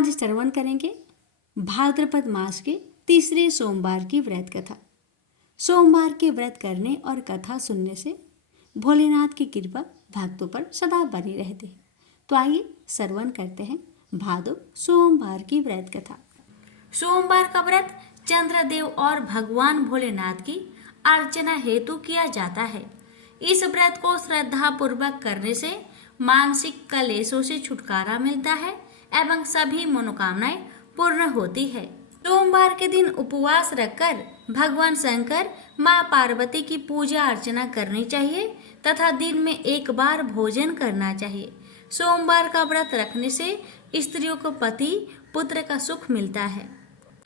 आज श्रवण करेंगे भाद्रपद मास के तीसरे सोमवार की व्रत कथा। सोमवार के व्रत करने और कथा सुनने से भोलेनाथ की कृपा भक्तों पर सदा बनी रहती है। तो आइए श्रवण करते हैं भादो सोमवार की व्रत कथा। सोमवार का व्रत चंद्रदेव और भगवान भोलेनाथ की अर्चना हेतु किया जाता है। इस व्रत को श्रद्धा पूर्वक करने से मानसिक कलेशों से छुटकारा मिलता है एवं सभी मनोकामनाएं पूर्ण होती है। सोमवार के दिन उपवास रखकर भगवान शंकर, माँ पार्वती की पूजा अर्चना करनी चाहिए तथा दिन में एक बार भोजन करना चाहिए। सोमवार का व्रत रखने से स्त्रियों को पति पुत्र का सुख मिलता है।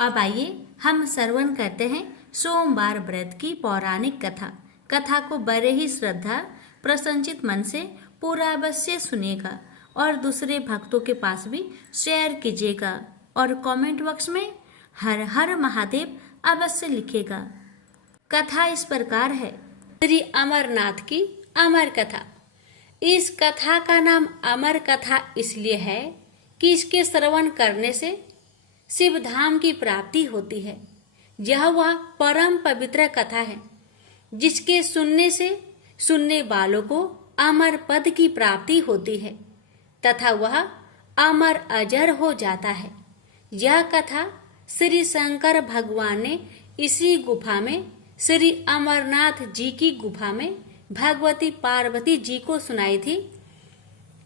अब आइए हम श्रवण करते हैं सोमवार व्रत की पौराणिक कथा। कथा को बड़े ही श्रद्धा प्रसन्नचित मन से पूरा अवश्य सुनेगा और दूसरे भक्तों के पास भी शेयर कीजिएगा और कमेंट बॉक्स में हर हर महादेव अवश्य लिखेगा। कथा इस प्रकार है। श्री अमरनाथ की अमर कथा। इस कथा का नाम अमर कथा इसलिए है कि इसके श्रवण करने से शिव धाम की प्राप्ति होती है। यह वह परम पवित्र कथा है जिसके सुनने से सुनने वालों को अमर पद की प्राप्ति होती है तथा वह अमर अजर हो जाता है। यह कथा श्री शंकर भगवान ने इसी गुफा में श्री अमरनाथ जी की गुफा में भगवती पार्वती जी को सुनाई थी।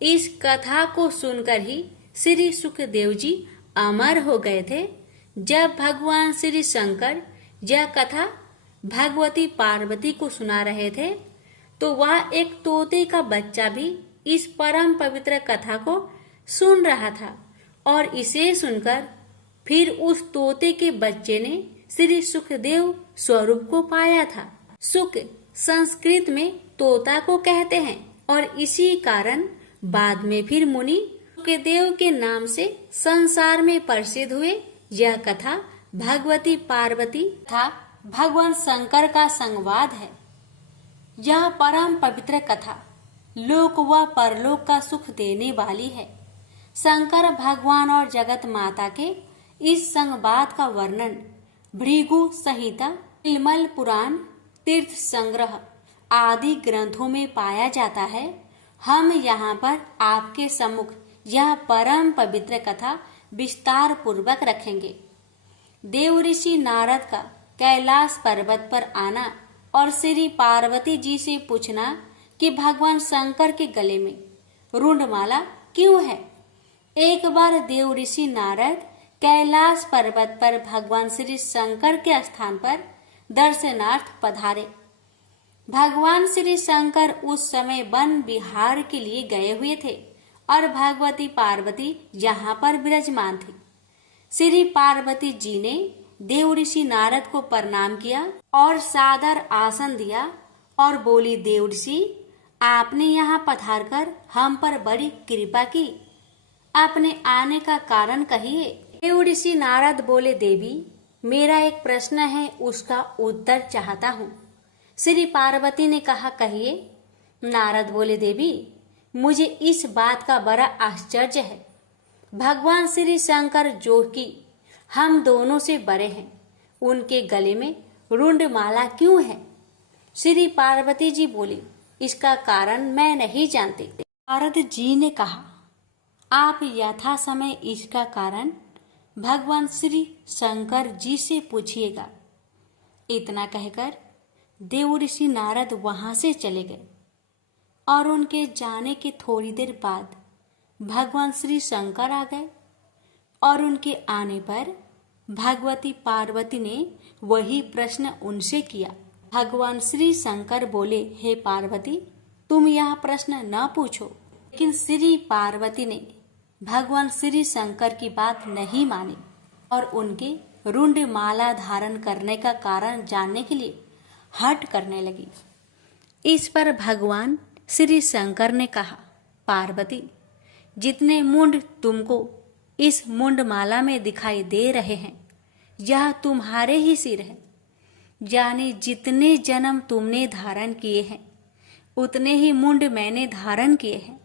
इस कथा को सुनकर ही श्री सुखदेव जी अमर हो गए थे। जब भगवान श्री शंकर यह कथा भगवती पार्वती को सुना रहे थे तो वह एक तोते का बच्चा भी इस परम पवित्र कथा को सुन रहा था और इसे सुनकर फिर उस तोते के बच्चे ने श्री सुखदेव स्वरूप को पाया था। सुख संस्कृत में तोता को कहते हैं और इसी कारण बाद में फिर मुनि सुखदेव के नाम से संसार में प्रसिद्ध हुए। यह कथा भगवती पार्वती तथा भगवान शंकर का संवाद है। यह परम पवित्र कथा लोक व परलोक का सुख देने वाली है। शंकर भगवान और जगत माता के इस संवाद का वर्णन भृगु संहिता, तिलमल पुराण, तीर्थ संग्रह आदि ग्रंथों में पाया जाता है। हम यहाँ पर आपके सम्मुख यह परम पवित्र कथा विस्तार पूर्वक रखेंगे। देव ऋषि नारद का कैलाश पर्वत पर आना और श्री पार्वती जी से पूछना कि भगवान शंकर के गले में रुंडमाला क्यों है। एक बार देव ऋषि नारद कैलाश पर्वत पर भगवान श्री शंकर के स्थान पर दर्शनार्थ पधारे। भगवान श्री शंकर उस समय वन विहार के लिए गए हुए थे और भगवती पार्वती यहाँ पर विराजमान थी। श्री पार्वती जी ने देव ऋषि नारद को प्रणाम किया और सादर आसन दिया और बोली, देव ऋषि आपने यहाँ पधारकर हम पर बड़ी कृपा की, अपने आने का कारण कहिए। देव ऋषि नारद बोले, देवी मेरा एक प्रश्न है, उसका उत्तर चाहता हूँ। श्री पार्वती ने कहा, कहिए। नारद बोले, देवी मुझे इस बात का बड़ा आश्चर्य है, भगवान श्री शंकर जो कि हम दोनों से बड़े हैं, उनके गले में रुंड माला क्यों है। श्री पार्वती जी बोली, इसका कारण मैं नहीं जानती। नारद जी ने कहा, आप यथा समय इसका कारण भगवान श्री शंकर जी से पूछिएगा। इतना कहकर देव ऋषि नारद वहां से चले गए और उनके जाने के थोड़ी देर बाद भगवान श्री शंकर आ गए और उनके आने पर भगवती पार्वती ने वही प्रश्न उनसे किया। भगवान श्री शंकर बोले, हे पार्वती तुम यह प्रश्न न पूछो। लेकिन श्री पार्वती ने भगवान श्री शंकर की बात नहीं मानी और उनके रुंड माला धारण करने का कारण जानने के लिए हट करने लगी। इस पर भगवान श्री शंकर ने कहा, पार्वती जितने मुंड तुमको इस मुंड माला में दिखाई दे रहे हैं यह तुम्हारे ही सिर है। यानी जितने जन्म तुमने धारण किए हैं उतने ही मुंड मैंने धारण किए हैं।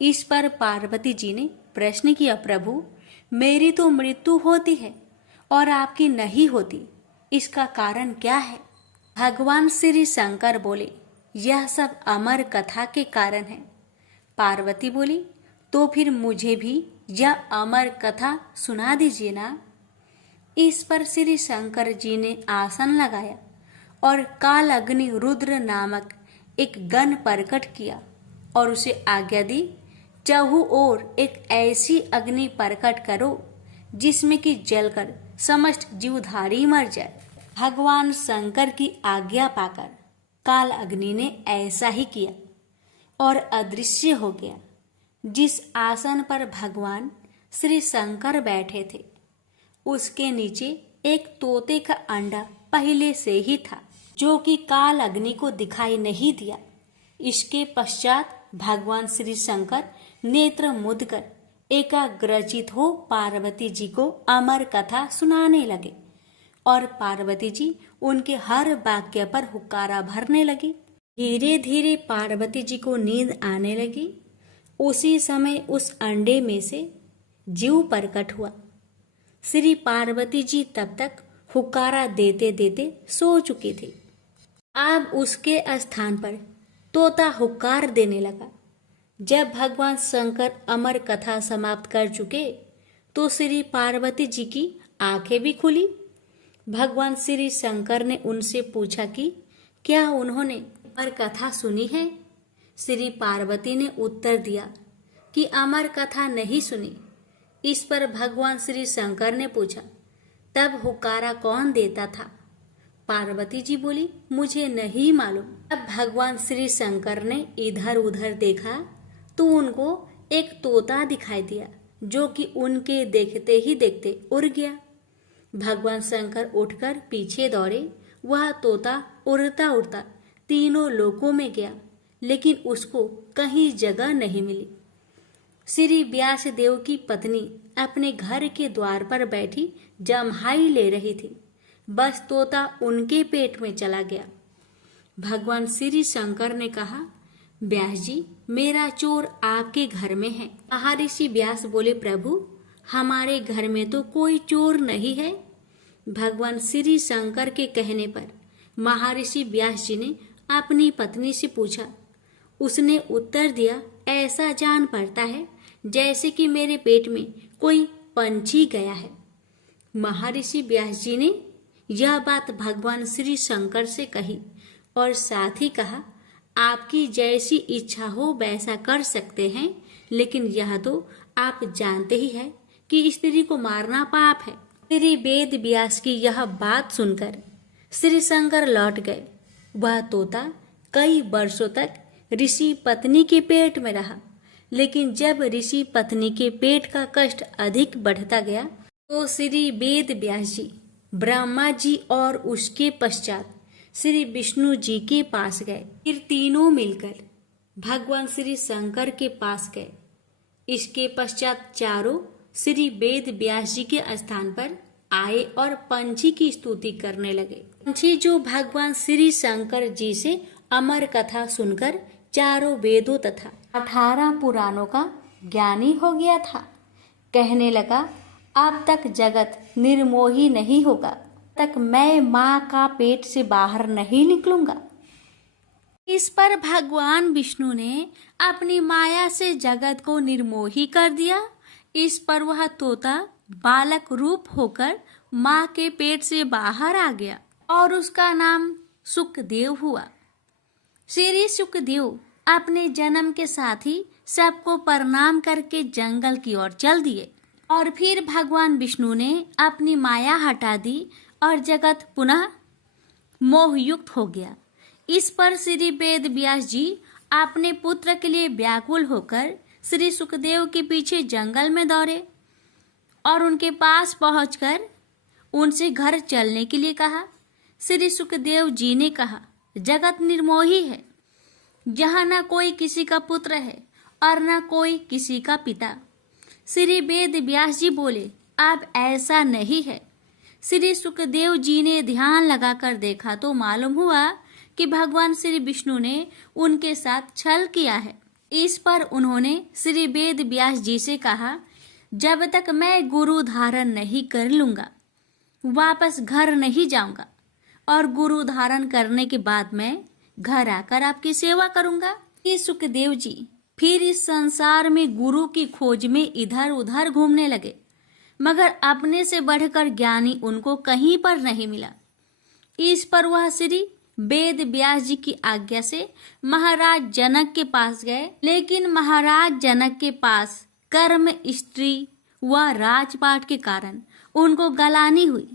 इस पर पार्वती जी ने प्रश्न किया, प्रभु मेरी तो मृत्यु होती है और आपकी नहीं होती, इसका कारण क्या है? भगवान श्री शंकर बोले, यह सब अमर कथा के कारण है। पार्वती बोली, तो फिर मुझे भी यह अमर कथा सुना दीजिए ना। इस पर श्री शंकर जी ने आसन लगाया और काल अग्नि रुद्र नामक एक गण प्रकट किया और उसे आज्ञा दी, चहु ओर एक ऐसी अग्नि प्रकट करो जिसमें कि जलकर समस्त जीवधारी मर जाए। भगवान शंकर की आज्ञा पाकर काल अग्नि ने ऐसा ही किया और अदृश्य हो गया। जिस आसन पर भगवान श्री शंकर बैठे थे उसके नीचे एक तोते का अंडा पहले से ही था, जो कि काल अग्नि को दिखाई नहीं दिया। इसके पश्चात भगवान श्री शंकर नेत्र मुद कर एकाग्रचित हो पार्वती जी को अमर कथा सुनाने लगे और पार्वती जी उनके हर वाक्य पर हुक्कारा भरने लगी। धीरे धीरे पार्वती जी को नींद आने लगी। उसी समय उस अंडे में से जीव प्रकट हुआ। श्री पार्वती जी तब तक हुक्कारा देते देते सो चुकी थी। अब उसके स्थान पर तोता हुक्कार देने लगा। जब भगवान शंकर अमर कथा समाप्त कर चुके तो श्री पार्वती जी की आंखें भी खुली। भगवान श्री शंकर ने उनसे पूछा कि क्या उन्होंने अमर कथा सुनी है? श्री पार्वती ने उत्तर दिया कि अमर कथा नहीं सुनी। इस पर भगवान श्री शंकर ने पूछा, तब हुक्कारा कौन देता था? पार्वती जी बोली, मुझे नहीं मालूम। अब भगवान श्री शंकर ने इधर उधर देखा तो उनको एक तोता दिखाई दिया, जो कि उनके देखते ही देखते उड़ गया। भगवान शंकर उठकर पीछे दौड़े। वह तोता उड़ता उड़ता तीनों लोकों में गया, लेकिन उसको कहीं जगह नहीं मिली। श्री व्यास देव की पत्नी अपने घर के द्वार पर बैठी जम्हाई ले रही थी। बस तोता उनके पेट में चला गया। भगवान श्री शंकर ने कहा, व्यास जी, मेरा चोर आपके घर में है। महर्षि व्यास बोले, प्रभु, हमारे घर में तो कोई चोर नहीं है। भगवान श्री शंकर के कहने पर महर्षि व्यास जी ने अपनी पत्नी से पूछा। उसने उत्तर दिया, ऐसा जान पड़ता है जैसे कि मेरे पेट में कोई पंछी गया है। महर्षि व्यास जी ने यह बात भगवान श्री शंकर से कही और साथ ही कहा, आपकी जैसी इच्छा हो वैसा कर सकते हैं, लेकिन यह तो आप जानते ही हैं कि स्त्री को मारना पाप है। श्री वेद व्यास की यह बात सुनकर श्री शंकर लौट गए। वह तोता कई वर्षों तक ऋषि पत्नी के पेट में रहा, लेकिन जब ऋषि पत्नी के पेट का कष्ट अधिक बढ़ता गया तो श्री वेद व्यास जी ब्रह्मा जी और उसके पश्चात श्री विष्णु जी के पास गए। फिर तीनों मिलकर भगवान श्री शंकर के पास गए। इसके पश्चात चारों श्री वेद व्यास जी के स्थान पर आए और पंछी की स्तुति करने लगे। पंछी जो भगवान श्री शंकर जी से अमर कथा सुनकर चारों वेदों तथा 18 पुराणों का ज्ञानी हो गया था, कहने लगा, अब तक जगत निर्मोही नहीं होगा, तक मैं माँ का पेट से बाहर नहीं निकलूंगा। इस पर भगवान विष्णु ने अपनी माया से जगत को निर्मोही कर दिया। इस पर वह तोता बालक रूप होकर माँ के पेट से बाहर आ गया और उसका नाम सुखदेव हुआ। श्री सुखदेव अपने जन्म के साथ ही सबको प्रणाम करके जंगल की ओर चल दिए और फिर भगवान विष्णु ने अपनी माया हटा दी और जगत पुनः मोहयुक्त हो गया। इस पर श्री वेद व्यास जी अपने पुत्र के लिए व्याकुल होकर श्री सुखदेव के पीछे जंगल में दौड़े और उनके पास पहुंचकर उनसे घर चलने के लिए कहा। श्री सुखदेव जी ने कहा, जगत निर्मोही है, यहाँ न कोई किसी का पुत्र है और न कोई किसी का पिता। श्री वेद व्यास जी बोले, अब ऐसा नहीं है। श्री सुखदेव जी ने ध्यान लगाकर देखा तो मालूम हुआ कि भगवान श्री विष्णु ने उनके साथ छल किया है। इस पर उन्होंने श्री वेद व्यास जी से कहा, जब तक मैं गुरु धारण नहीं कर लूंगा वापस घर नहीं जाऊंगा, और गुरु धारण करने के बाद मैं घर आकर आपकी सेवा करूंगा। ये सुखदेव जी फिर इस संसार में गुरु की खोज में इधर उधर घूमने लगे, मगर अपने से बढ़कर ज्ञानी उनको कहीं पर नहीं मिला। इस पर वह श्री वेद व्यास जी की आज्ञा से महाराज जनक के पास गए, लेकिन महाराज जनक के पास कर्म, स्त्री व राजपाट के कारण उनको गलानी हुई।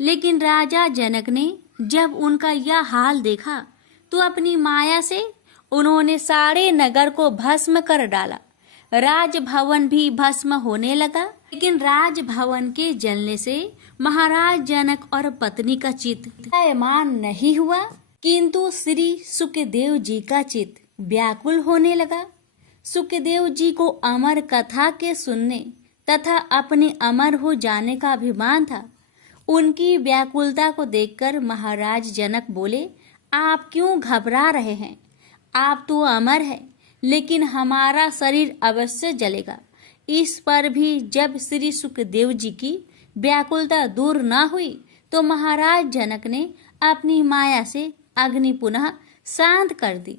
लेकिन राजा जनक ने जब उनका यह हाल देखा तो अपनी माया से उन्होंने सारे नगर को भस्म कर डाला। राजभवन भी भस्म होने लगा, लेकिन राजभवन के जलने से महाराज जनक और पत्नी का चित्त दयामान नहीं हुआ, किंतु श्री सुखदेव जी का चित्त व्याकुल होने लगा। सुखदेव जी को अमर कथा के सुनने तथा अपने अमर हो जाने का अभिमान था। उनकी व्याकुलता को देखकर महाराज जनक बोले, आप क्यों घबरा रहे हैं? आप तो अमर है, लेकिन हमारा शरीर अवश्य जलेगा। इस पर भी जब श्री सुखदेव जी की व्याकुलता दूर न हुई तो महाराज जनक ने अपनी माया से अग्नि पुनः शांत कर दी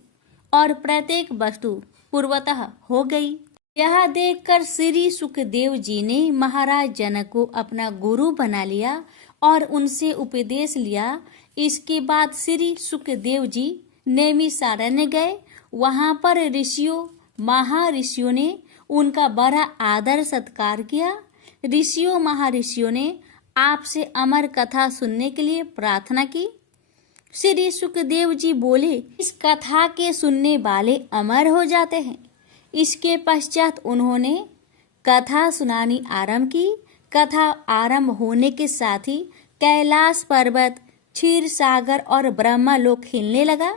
और प्रत्येक वस्तु पूर्वतः हो गई। यह देखकर श्री सुखदेव जी ने महाराज जनक को अपना गुरु बना लिया और उनसे उपदेश लिया। इसके बाद श्री सुखदेव जी नैमिषारण्य गए। वहां पर ऋषियों, महर्षियों ने उनका बड़ा आदर सत्कार किया। ऋषियों, महर्षियों ने आपसे अमर कथा सुनने के लिए प्रार्थना की। श्री सुखदेव जी बोले, इस कथा के सुनने वाले अमर हो जाते हैं। इसके पश्चात उन्होंने कथा सुनानी आरंभ की। कथा आरंभ होने के साथ ही कैलाश पर्वत, क्षीर सागर और ब्रह्मलोक हिलने लगा।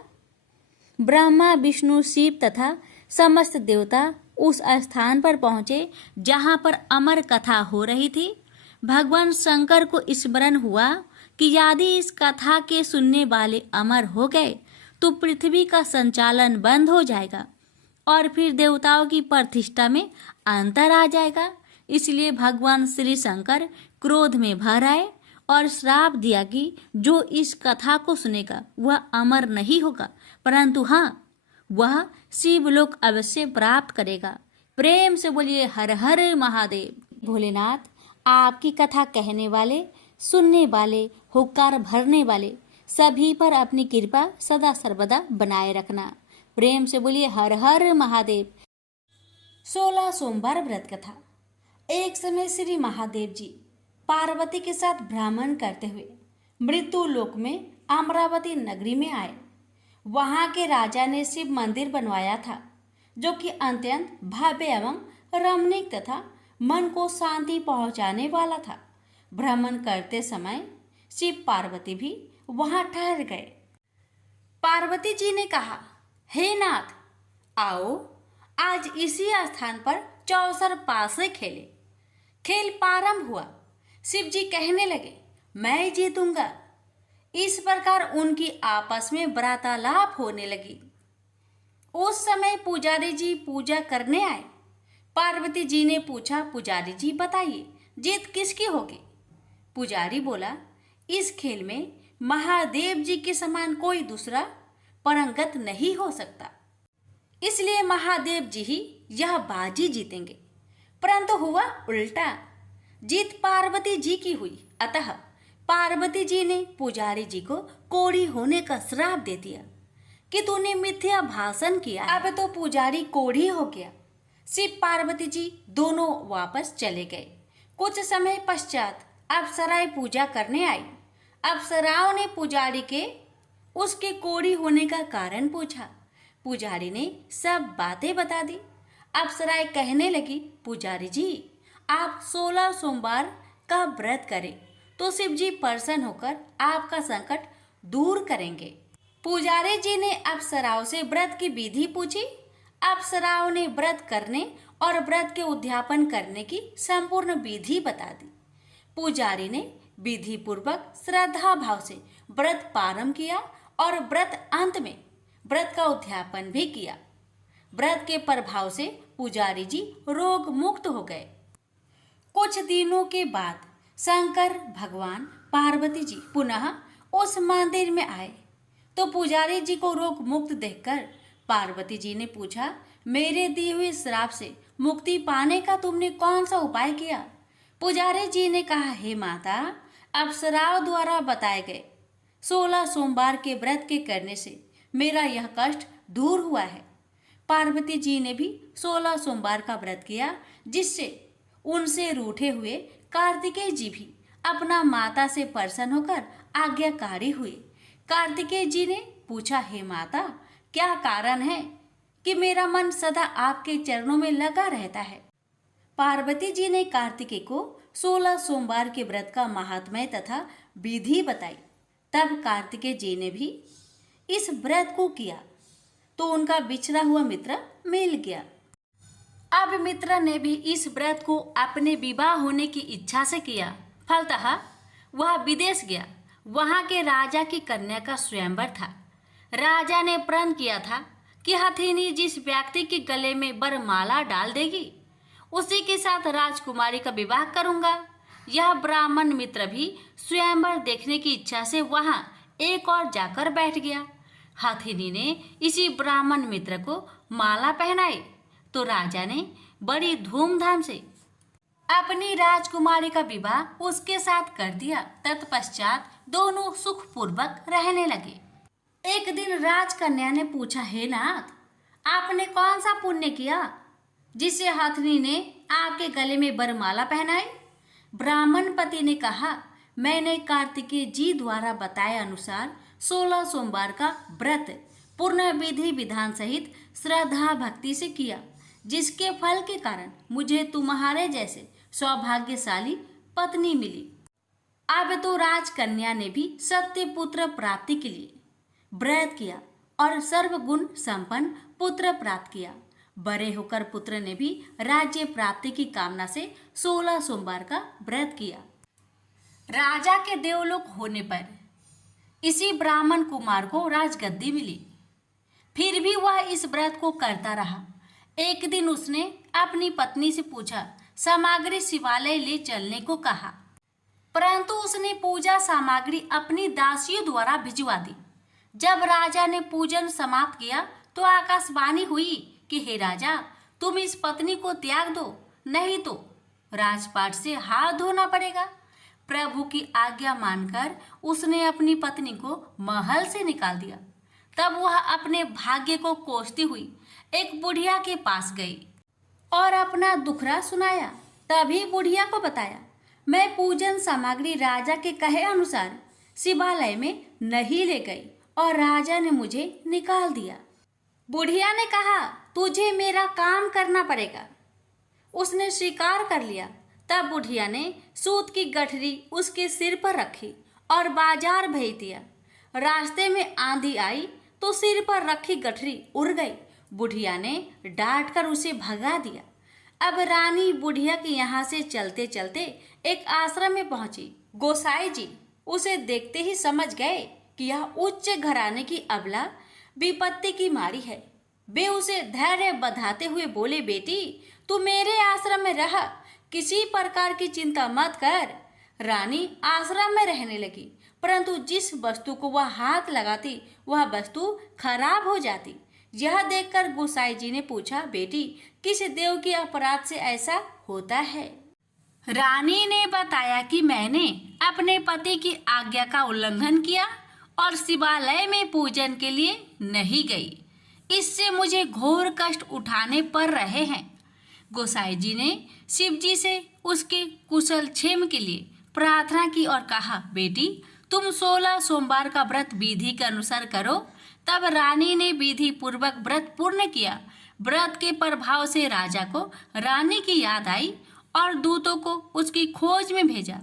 ब्रह्मा, विष्णु, शिव तथा समस्त देवता उस स्थान पर पहुंचे जहां पर अमर कथा हो रही थी। भगवान शंकर को स्मरण हुआ कि यदि इस कथा के सुनने वाले अमर हो गए तो पृथ्वी का संचालन बंद हो जाएगा और फिर देवताओं की प्रतिष्ठा में अंतर आ जाएगा। इसलिए भगवान श्री शंकर क्रोध में भर आए और श्राप दिया कि जो इस कथा को सुनेगा वह अमर नहीं होगा, परंतु हाँ, वह शिवलोक अवश्य प्राप्त करेगा। प्रेम से बोलिए हर हर महादेव। भोलेनाथ, आपकी कथा कहने वाले, सुनने वाले, हुक्कार भरने वाले सभी पर अपनी कृपा सदा सर्वदा बनाए रखना। प्रेम से बोलिए हर हर महादेव। 16 सोमवार व्रत कथा। एक समय श्री महादेव जी पार्वती के साथ भ्रमण करते हुए मृत्यु लोक में अमरावती नगरी में आए। वहां के राजा ने शिव मंदिर बनवाया था, जो कि अत्यंत भव्य एवं रमणीक तथा मन को शांति पहुंचाने वाला था। भ्रमण करते समय शिव पार्वती भी वहां ठहर गए। पार्वती जी ने कहा, हे नाथ, आओ आज इसी स्थान पर चौसर पासे खेले। खेल प्रारंभ हुआ। शिव जी कहने लगे, मैं जीतूंगा। इस प्रकार उनकी आपस में वार्तालाप होने लगी। उस समय पुजारी जी पूजा करने आए। पार्वती जी ने पूछा, पुजारी जी बताइए, जीत किसकी होगी? पुजारी बोला, इस खेल में महादेव जी के समान कोई दूसरा परंगत नहीं हो सकता, इसलिए महादेव जी ही यह बाजी जीतेंगे। परंतु हुआ उल्टा, जीत पार्वती जी की हुई। अतः पार्वती जी ने पुजारी जी को कोढ़ी होने का श्राप दे दिया कि तूने मिथ्या भाषण किया। अब तो पुजारी कोढ़ी हो गया। शिव पार्वती जी दोनों वापस चले गए। कुछ समय पश्चात अप्सराएं पूजा करने आई। अप्सराओं ने पुजारी के उसके कोढ़ी होने का कारण पूछा। पुजारी ने सब बातें बता दी। अप्सराएं कहने लगी, पुजारी जी, आप 16 सोमवार का व्रत करें तो शिव जी प्रसन्न होकर आपका संकट दूर करेंगे। पुजारी जी ने अप्सराओं से व्रत की विधि पूछी। अप्सराओं ने व्रत करने और व्रत के उद्यापन करने की संपूर्ण विधि बता दी। पुजारी ने विधि पूर्वक श्रद्धा भाव से व्रत प्रारंभ किया और व्रत अंत में व्रत का उद्यापन भी किया। व्रत के प्रभाव से पुजारी जी रोग मुक्त हो गए। कुछ दिनों के बाद शंकर भगवान पार्वती जी पुनः उस मंदिर में आए तो पुजारी जी को रोग मुक्त देखकर पार्वती जी ने पूछा, मेरे दिए हुए श्राप से मुक्ति पाने का तुमने कौन सा उपाय किया? पुजारी जी ने कहा, हे माता, अप्सराओं द्वारा बताए गए 16 सोमवार के व्रत के करने से मेरा यह कष्ट दूर हुआ है। पार्वती जी ने भी 16 सोमवार का व्रत किया, जिससे उनसे रूठे हुए कार्तिकेय जी भी अपना माता से प्रसन्न होकर आज्ञाकारी हुए। कार्तिकेय जी ने पूछा, हे माता, क्या कारण है कि मेरा मन सदा आपके चरणों में लगा रहता है? पार्वती जी ने कार्तिकेय को 16 सोमवार के व्रत का महात्म्य तथा विधि बताई। तब कार्तिकेय जी ने भी इस व्रत को किया तो उनका बिछड़ा हुआ मित्र मिल गया। अब मित्र ने भी इस व्रत को अपने विवाह होने की इच्छा से किया। फलतः वह विदेश गया। वहां के राजा की कन्या का स्वयंवर था। राजा ने प्रण किया था कि हथिनी जिस व्यक्ति के गले में वरमाला डाल देगी उसी के साथ राजकुमारी का विवाह करूंगा। यह ब्राह्मण मित्र भी स्वयंवर देखने की इच्छा से वहां एक और जाकर बैठ गया। हथिनी ने इसी ब्राह्मण मित्र को माला पहनाई तो राजा ने बड़ी धूमधाम से अपनी राजकुमारी का विवाह उसके साथ कर दिया। तत्पश्चात दोनों सुखपूर्वक रहने लगे। एक दिन राजकन्या ने पूछा, हे नाथ, आपने कौन सा पुण्य किया जिससे हथिनी ने आपके गले में वरमाला पहनाई? ब्राह्मण पति ने कहा, मैंने कार्तिकेय जी द्वारा बताए अनुसार 16 सोमवार का व्रत पूर्ण विधि विधान सहित श्रद्धा भक्ति से किया, जिसके फल के कारण मुझे तुम्हारे जैसे सौभाग्यशाली पत्नी मिली। अब तो राजकन्या ने भी सत्य पुत्र प्राप्ति के लिए व्रत किया और सर्वगुण संपन्न पुत्र प्राप्त किया। बड़े होकर पुत्र ने भी राज्य प्राप्ति की कामना से 16 सोमवार का व्रत किया। राजा के देवलोक होने पर इसी ब्राह्मण कुमार को राजगद्दी मिली। फिर भी वह इस व्रत को करता रहा। एक दिन उसने अपनी पत्नी से पूछा, सामग्री शिवालय ले चलने को कहा, परंतु उसने पूजा सामग्री अपनी दासियों द्वारा भिजवा दी। जब राजा ने पूजन समाप्त किया तो आकाशवाणी हुई कि हे राजा, तुम इस पत्नी को त्याग दो, नहीं तो राजपाट से हाथ धोना पड़ेगा। प्रभु की आज्ञा मानकर उसने अपनी पत्नी को महल से निकाल दिया। तब वह अपने भाग्य को कोसती हुई एक बुढ़िया के पास गई और अपना दुखड़ा सुनाया। तभी बुढ़िया को बताया, मैं पूजन सामग्री राजा के कहे अनुसार शिवालय में नहीं ले गई और राजा ने मुझे निकाल दिया। बुढ़िया ने कहा, तुझे मेरा काम करना पड़ेगा। उसने स्वीकार कर लिया। तब बुढ़िया ने सूत की गठरी उसके सिर पर रखी और बाजार भेज दिया। रास्ते में आंधी आई तो सिर पर रखी गठरी उड़ गई। बुढ़िया ने डांटकर उसे भगा दिया। अब रानी बुढ़िया के यहाँ से चलते चलते एक आश्रम में पहुंची। गोसाई जी उसे देखते ही समझ गए कि यह उच्च घराने की अबला विपत्ति की मारी है। वे उसे धैर्य बधाते हुए बोले, बेटी, तू मेरे आश्रम में रह, किसी प्रकार की चिंता मत कर। रानी आश्रम में रहने लगी, परंतु जिस वस्तु को वह हाथ लगाती वह वस्तु खराब हो जाती। यह देखकर गोसाई जी ने पूछा, बेटी, किस देव के अपराध से ऐसा होता है? रानी ने बताया कि मैंने अपने पति की आज्ञा का उल्लंघन किया और शिवालय में पूजन के लिए नहीं गई। इससे मुझे घोर कष्ट उठाने पड़ रहे हैं। गोसाई जी ने शिव जी से उसके कुशल क्षेम के लिए प्रार्थना की और कहा, बेटी, तुम 16 सोमवार का व्रत विधि के अनुसार करो। तब रानी ने विधि पूर्वक व्रत पूर्ण किया। व्रत के प्रभाव से राजा को रानी की याद आई और दूतों को उसकी खोज में भेजा।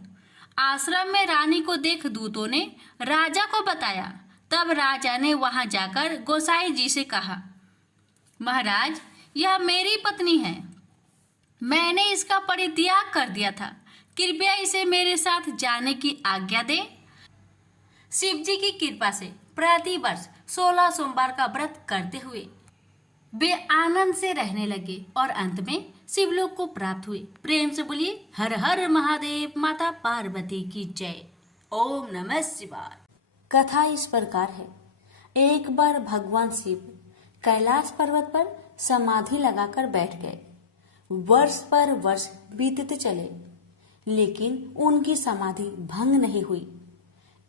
आश्रम में रानी को देख दूतों ने राजा को बताया। तब राजा ने वहां जाकर गोसाई जी से कहा, महाराज, यह मेरी पत्नी है। मैंने इसका परित्याग कर दिया था, कृपया इसे मेरे साथ जाने की आज्ञा दें। शिव जी की कृपा से प्रतिवर्ष 16 सोमवार का व्रत करते हुए वे आनंद से रहने लगे और अंत में शिवलोक को प्राप्त हुए। प्रेम से बोलिए हर हर महादेव, माता पार्वती की जय। ओम नमः शिवाय। कथा इस प्रकार है। एक बार भगवान शिव कैलाश पर्वत पर समाधि लगाकर बैठ गए। वर्ष पर वर्ष बीतते चले, लेकिन उनकी समाधि भंग नहीं हुई।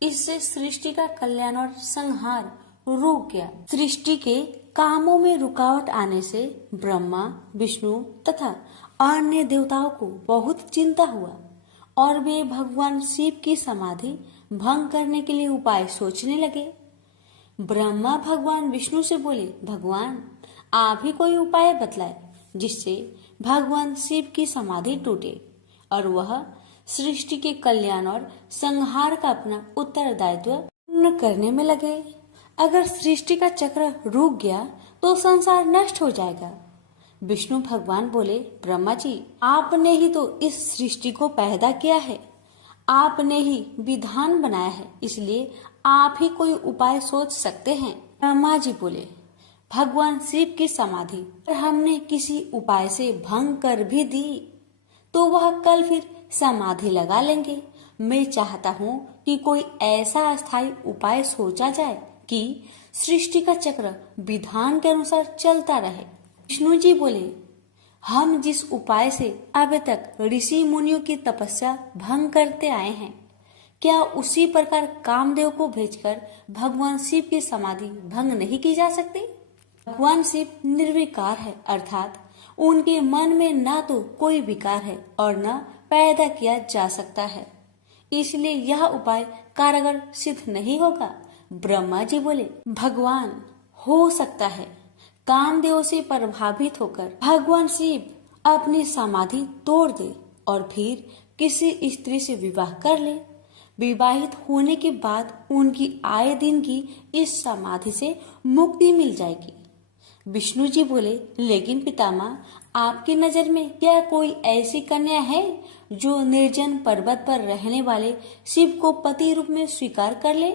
इससे सृष्टि का कल्याण और संहार रुक गया। सृष्टि के कामों में रुकावट आने से ब्रह्मा, विष्णु तथा अन्य देवताओं को बहुत चिंता हुआ और वे भगवान शिव की समाधि भंग करने के लिए उपाय सोचने लगे। ब्रह्मा भगवान विष्णु से बोले, भगवान आप ही कोई उपाय बतलाए जिससे भगवान शिव की समाधि टूटे और वह सृष्टि के कल्याण और संहार का अपना उत्तरदायित्व पूर्ण करने में लगे। अगर सृष्टि का चक्र रुक गया तो संसार नष्ट हो जाएगा। विष्णु भगवान बोले, ब्रह्मा जी आपने ही तो इस सृष्टि को पैदा किया है, आपने ही विधान बनाया है, इसलिए आप ही कोई उपाय सोच सकते हैं। ब्रह्मा जी बोले, भगवान शिव की समाधि हमने किसी उपाय से भंग कर भी दी तो वह कल फिर समाधि लगा लेंगे। मैं चाहता हूँ कि कोई ऐसा अस्थायी उपाय सोचा जाए कि सृष्टि का चक्र विधान के अनुसार चलता रहे। विष्णु जी बोले, हम जिस उपाय से अब तक ऋषि मुनियों की तपस्या भंग करते आए हैं, क्या उसी प्रकार कामदेव को भेजकर भगवान शिव की समाधि भंग नहीं की जा सकती? भगवान शिव निर्विकार है, अर्थात उनके मन में ना तो कोई विकार है और न पैदा किया जा सकता है, इसलिए यह उपाय कारगर सिद्ध नहीं होगा। ब्रह्मा जी बोले, भगवान हो सकता है कामदेव से प्रभावित होकर भगवान शिव अपनी समाधि तोड़ दे और फिर किसी स्त्री से विवाह कर ले। विवाहित होने के बाद उनकी आए दिन की इस समाधि से मुक्ति मिल जाएगी। विष्णु जी बोले, लेकिन पितामह आपकी नजर में क्या कोई ऐसी कन्या है जो निर्जन पर्वत पर रहने वाले शिव को पति रूप में स्वीकार कर ले?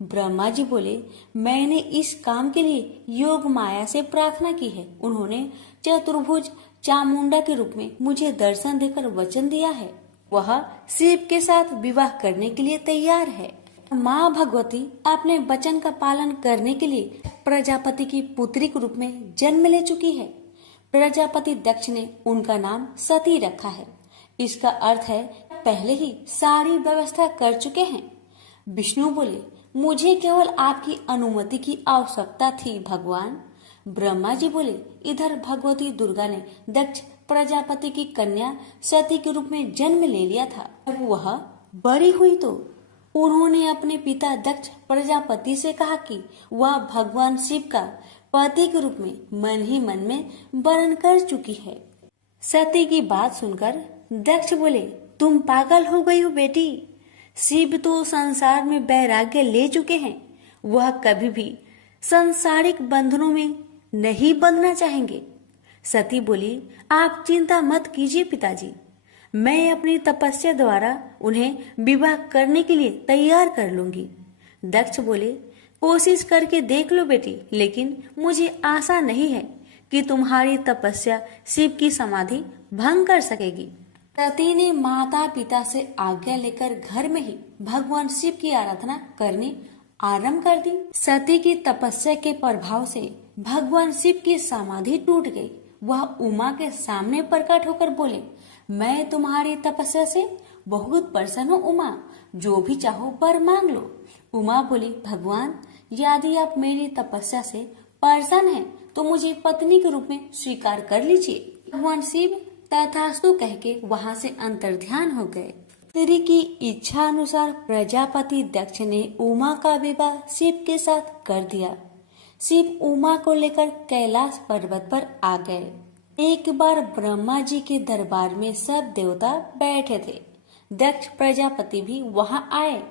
ब्रह्मा जी बोले, मैंने इस काम के लिए योग माया से प्रार्थना की है। उन्होंने चतुर्भुज चामुंडा के रूप में मुझे दर्शन देकर वचन दिया है, वह शिव के साथ विवाह करने के लिए तैयार है। माँ भगवती अपने वचन का पालन करने के लिए प्रजापति की पुत्री के रूप में जन्म ले चुकी है। प्रजापति दक्ष ने उनका नाम सती रखा है। इसका अर्थ है पहले ही सारी व्यवस्था कर चुके हैं। विष्णु बोले, मुझे केवल आपकी अनुमति की आवश्यकता थी भगवान। ब्रह्मा जी बोले, इधर भगवती दुर्गा ने दक्ष प्रजापति की कन्या सती के रूप में जन्म ले लिया था। जब वह बड़ी हुई तो उन्होंने अपने पिता दक्ष प्रजापति से कहा कि वह भगवान शिव का पति के रूप में मन ही मन में वर्ण कर चुकी है। सती की बात सुनकर दक्ष बोले, तुम पागल हो गई हो बेटी, शिव तो संसार में वैराग्य ले चुके हैं, वह कभी भी सांसारिक बंधनों में नहीं बंधना चाहेंगे। सती बोली, आप चिंता मत कीजिए पिताजी, मैं अपनी तपस्या द्वारा उन्हें विवाह करने के लिए तैयार कर लूंगी। दक्ष बोले, कोशिश करके देख लो बेटी, लेकिन मुझे आशा नहीं है कि तुम्हारी तपस्या शिव की समाधि भंग कर सकेगी। सती ने माता पिता से आज्ञा लेकर घर में ही भगवान शिव की आराधना करनी आरंभ कर दी। सती की तपस्या के प्रभाव से भगवान शिव की समाधि टूट गई। वह उमा के सामने प्रकट होकर बोले, मैं तुम्हारी तपस्या से बहुत प्रसन्न हूँ उमा, जो भी चाहो वर मांग लो। उमा बोली, भगवान यदि आप मेरी तपस्या से प्रसन्न हैं तो मुझे पत्नी के रूप में स्वीकार कर लीजिए। भगवान शिव तथास्तु कह के वहाँ से अंतर्ध्यान हो गए। स्त्री की इच्छा अनुसार प्रजापति दक्ष ने उमा का विवाह शिव के साथ कर दिया। शिव उमा को लेकर कैलाश पर्वत पर आ गए। एक बार ब्रह्मा जी के दरबार में सब देवता बैठे थे। दक्ष प्रजापति भी वहां आए।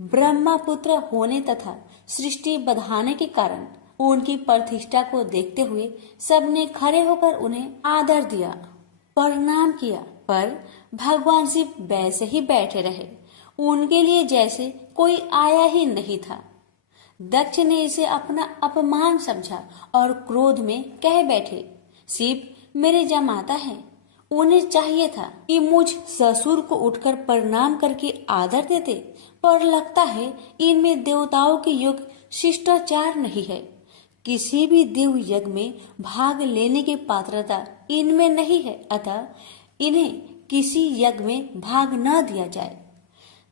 ब्रह्मा पुत्र होने तथा सृष्टि बढ़ाने के कारण उनकी प्रतिष्ठा को देखते हुए सबने खड़े होकर उन्हें आदर दिया, प्रणाम किया, पर भगवान शिव वैसे ही बैठे रहे, उनके लिए जैसे कोई आया ही नहीं था। दक्ष ने इसे अपना अपमान समझा और क्रोध में कह बैठे, शिव मेरे जमाता है, उन्हें चाहिए था कि मुझ ससुर को उठकर प्रणाम करके आदर देते, पर लगता है इनमें देवताओं के युग शिष्टाचार नहीं है। किसी भी देव यज्ञ में भाग लेने की पात्रता इनमें नहीं है, अतः इन्हें किसी यज्ञ में भाग न दिया जाए।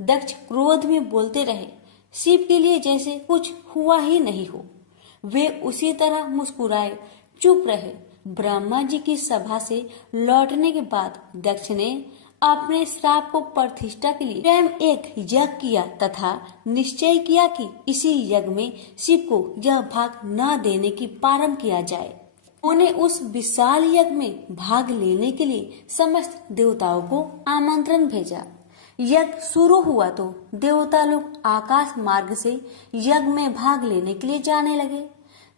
दक्ष क्रोध में बोलते रहे, शिव के लिए जैसे कुछ हुआ ही नहीं हो। वे उसी तरह मुस्कुराए चुप रहे। ब्रह्मा जी की सभा से लौटने के बाद दक्ष ने अपने श्राप को प्रतिष्ठा के लिए स्वयं एक यज्ञ किया तथा निश्चय किया कि इसी यज्ञ में शिव को यह भाग न देने की प्रारंभ किया जाए। उन्हें उस विशाल यज्ञ में भाग लेने के लिए समस्त देवताओं को आमंत्रण भेजा। यज्ञ शुरू हुआ तो देवता लोग आकाश मार्ग से यज्ञ में भाग लेने के लिए जाने लगे।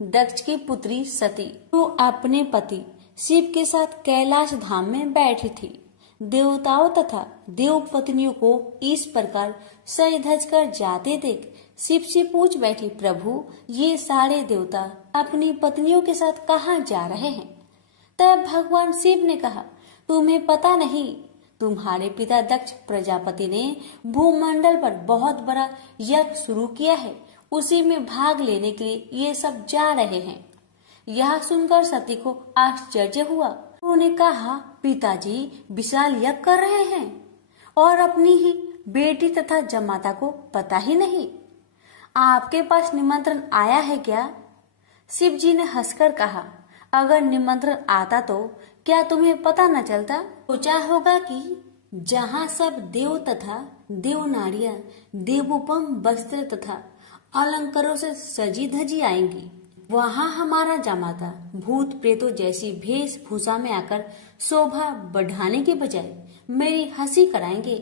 दक्ष की पुत्री सती तो अपने पति शिव के साथ कैलाश धाम में बैठी थी। देवताओं तथा देव पत्नियों को इस प्रकार सज धज कर जाते देख शिव से पूछ बैठी, प्रभु ये सारे देवता अपनी पत्नियों के साथ कहाँ जा रहे हैं? तब भगवान शिव ने कहा, तुम्हें पता नहीं, तुम्हारे पिता दक्ष प्रजापति ने भूमंडल पर बहुत बड़ा यज्ञ शुरू किया है, उसी में भाग लेने के लिए ये सब जा रहे हैं। यह सुनकर सती को आश्चर्य हुआ। उन्होंने कहा, पिताजी विशाल यज्ञ कर रहे हैं और अपनी ही बेटी तथा जमाता को पता ही नहीं। आपके पास निमंत्रण आया है क्या? शिव जी ने हंसकर कहा, अगर निमंत्रण आता तो क्या तुम्हें पता न चलता? सोचा होगा कि जहाँ सब देव तथा देव नारियां देवोपम वस्त्र तथा अलंकारों से सजी धजी आएंगी, वहाँ हमारा जमाता भूत प्रेतों जैसी वेशभूषा में आकर शोभा बढ़ाने के बजाय मेरी हंसी कराएंगे।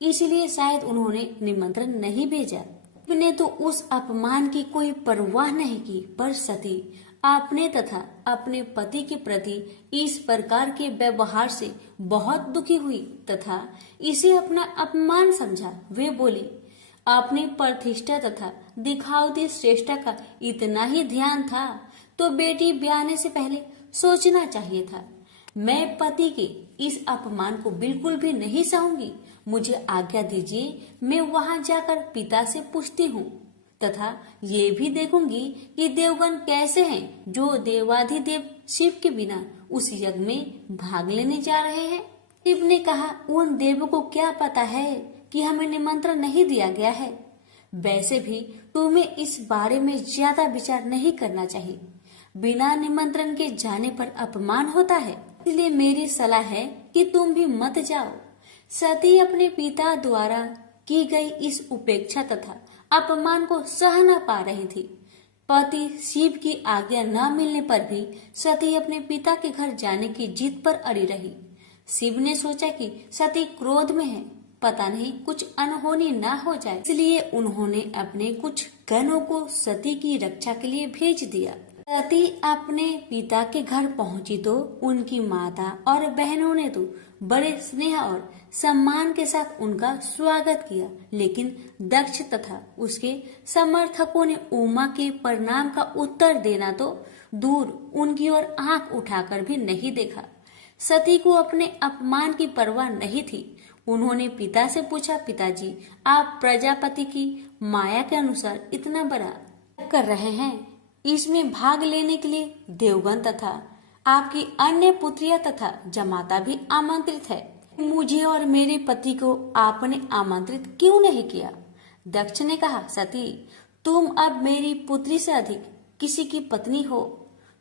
इसलिए शायद उन्होंने निमंत्रण नहीं भेजा। ने तो उस अपमान की कोई परवाह नहीं की, पर सती अपने तथा अपने पति के प्रति इस प्रकार के व्यवहार से बहुत दुखी हुई तथा इसे अपना अपमान समझा। वे बोली, अपनी प्रतिष्ठा तथा दिखावती श्रेष्ठता का इतना ही ध्यान था तो बेटी ब्याहने से पहले सोचना चाहिए था। मैं पति के इस अपमान को बिल्कुल भी नहीं सहूंगी। मुझे आज्ञा दीजिए, मैं वहां जाकर पिता से पूछती हूँ तथा ये भी देखूंगी कि देवगण कैसे हैं जो देवाधिदेव शिव के बिना उस यज्ञ में भाग लेने जा रहे हैं। शिव ने कहा, उन देवों को क्या पता है कि हमें निमंत्रण नहीं दिया गया है। वैसे भी तुम्हें इस बारे में ज्यादा विचार नहीं करना चाहिए। बिना निमंत्रण के जाने पर अपमान होता है, इसलिए मेरी सलाह है कि तुम भी मत जाओ। सती अपने पिता द्वारा की गई इस उपेक्षा तथा अपमान को सह न पा रही थी। पति शिव की आज्ञा न मिलने पर भी सती अपने पिता के घर जाने की जिद पर अड़ी रही। शिव ने सोचा कि सती क्रोध में है, पता नहीं कुछ अनहोनी न हो जाए, इसलिए उन्होंने अपने कुछ गणों को सती की रक्षा के लिए भेज दिया। सती अपने पिता के घर पहुंची तो उनकी माता और बहनों ने तो बड़े स्नेह और सम्मान के साथ उनका स्वागत किया, लेकिन दक्ष तथा उसके समर्थकों ने उमा के प्रणाम का उत्तर देना तो दूर उनकी ओर आंख उठाकर भी नहीं देखा। सती को अपने अपमान की परवाह नहीं थी। उन्होंने पिता से पूछा, पिताजी आप प्रजापति की माया के अनुसार इतना बड़ा कर रहे हैं, इसमें भाग लेने के लिए देवगण तथा आपकी अन्य पुत्रियां तथा जमाता भी आमंत्रित है, मुझे और मेरे पति को आपने आमंत्रित क्यों नहीं किया? दक्ष ने कहा, सती तुम अब मेरी पुत्री से अधिक किसी की पत्नी हो।